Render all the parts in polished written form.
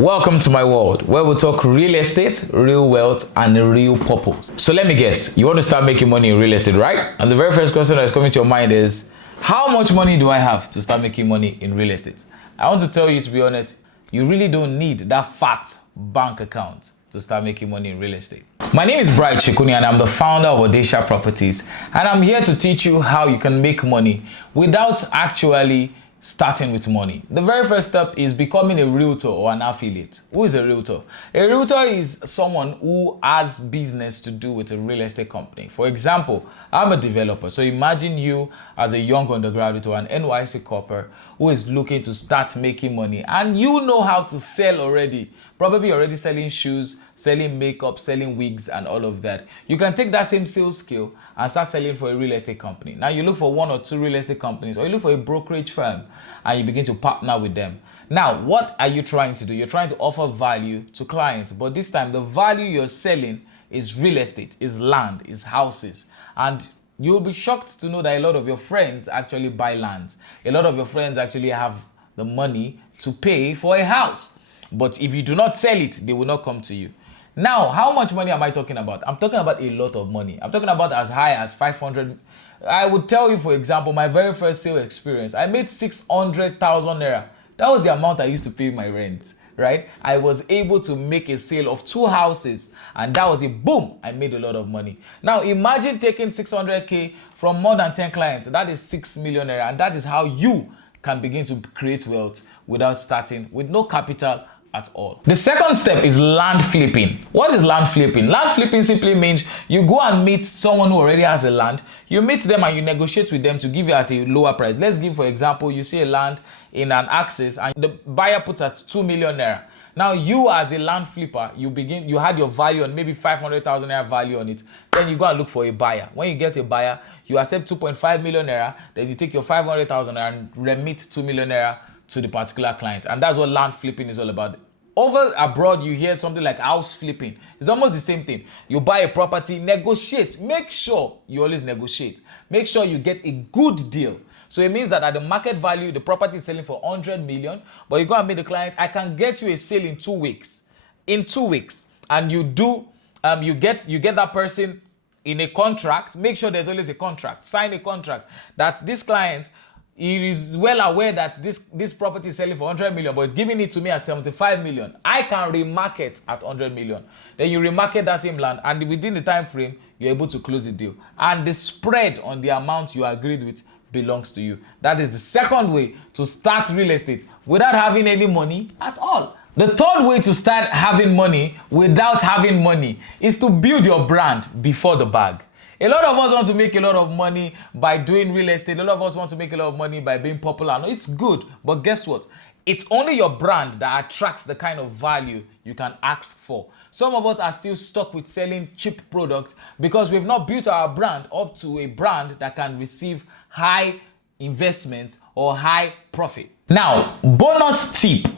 Welcome to my world where we talk real estate, real wealth, and real purpose. So let me guess, you want to start making money in real estate, right? And the very first question that's coming to your mind is, how much money do I have to start making money in real estate? I want to tell you, to be honest, you really don't need that fat bank account to start making money in real estate. My name is Bright Shikuni and I'm the founder of Audacia Properties, and I'm here to teach you how you can make money without actually starting with money. The very first step is becoming a realtor or an affiliate. Who is a realtor? A realtor is someone who has business to do with a real estate company. For example, I'm a developer. So imagine you as a young undergraduate or an NYC corper who is looking to start making money, and you know how to sell already. Probably already selling shoes, selling makeup, selling wigs, and all of that. You can take that same sales skill and start selling for a real estate company. Now you look for one or two real estate companies, or you look for a brokerage firm and you begin to partner with them. Now, what are you trying to do? You're trying to offer value to clients, but this time the value you're selling is real estate, is land, is houses. And you'll be shocked to know that a lot of your friends actually buy lands. A lot of your friends actually have the money to pay for a house. But if you do not sell it, they will not come to you. Now, how much money am I talking about? I'm talking about a lot of money. I'm talking about as high as 500. I would tell you, for example, my very first sale experience, I made 600,000 naira. That was the amount I used to pay my rent, right? I was able to make a sale of 2 houses, and that was it. Boom, I made a lot of money. Now, imagine taking 600K from more than 10 clients. That is 6 million naira, and that is how you can begin to create wealth without starting with no capital at all. The second step is land flipping. What is land flipping? Land flipping simply means you go and meet someone who already has a land. You meet them and you negotiate with them to give you at a lower price. Let's give, for example, you see a land in an axis and the buyer puts at 2 million naira. Now you as a land flipper, you had your value on maybe 500,000 naira value on it. Then you go and look for a buyer. When you get a buyer, you accept 2.5 million naira. Then you take your 500,000 naira and remit 2 million naira to the particular client. And that's what land flipping is all about. Over abroad, you hear something like house flipping. It's almost the same thing. You buy a property, negotiate. Make sure you always negotiate. Make sure you get a good deal. So it means that at the market value, the property is selling for 100 million, but you go and meet the client, I can get you a sale in 2 weeks. In 2 weeks. And you get that person in a contract. Make sure there's always a contract. Sign a contract that this client, he is well aware that this property is selling for 100 million, but it's giving it to me at 75 million. I can remarket at 100 million. Then you remarket that same land, and within the time frame, you're able to close the deal. And the spread on the amount you agreed with belongs to you. That is the second way to start real estate without having any money at all. The third way to start having money without having money is to build your brand before the bag. A lot of us want to make a lot of money by doing real estate. A lot of us want to make a lot of money by being popular. No, it's good, but guess what? It's only your brand that attracts the kind of value you can ask for. Some of us are still stuck with selling cheap products because we've not built our brand up to a brand that can receive high investment or high profit. Now, bonus tip.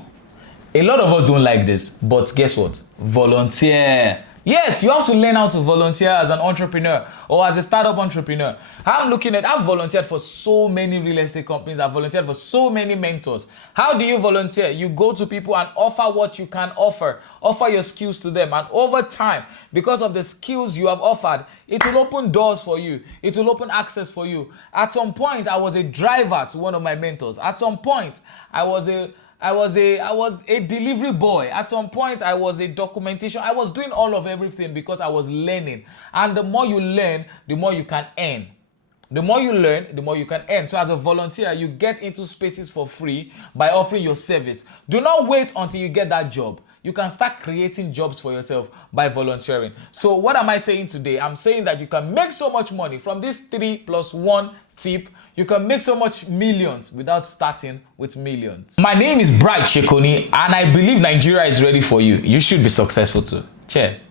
A lot of us don't like this, but guess what? Volunteer. Yes, you have to learn how to volunteer as an entrepreneur or as a startup entrepreneur. I've volunteered for so many real estate companies. I've volunteered for so many mentors. How do you volunteer? You go to people and offer what you can offer your skills to them. And over time, because of the skills you have offered, it will open doors for you. It will open access for you. At some point, I was a driver to one of my mentors. At some point, I was a delivery boy. At some point, I was a documentation. I was doing all of everything because I was learning. And the more you learn, the more you can earn. The more you learn, the more you can earn. So as a volunteer, you get into spaces for free by offering your service. Do not wait until you get that job. You can start creating jobs for yourself by volunteering. So what am I saying today? I'm saying that you can make so much money from this 3+1 tip. You can make so much millions without starting with millions. My name is Bright Shikuni, and I believe Nigeria is ready for you. You should be successful too. Cheers.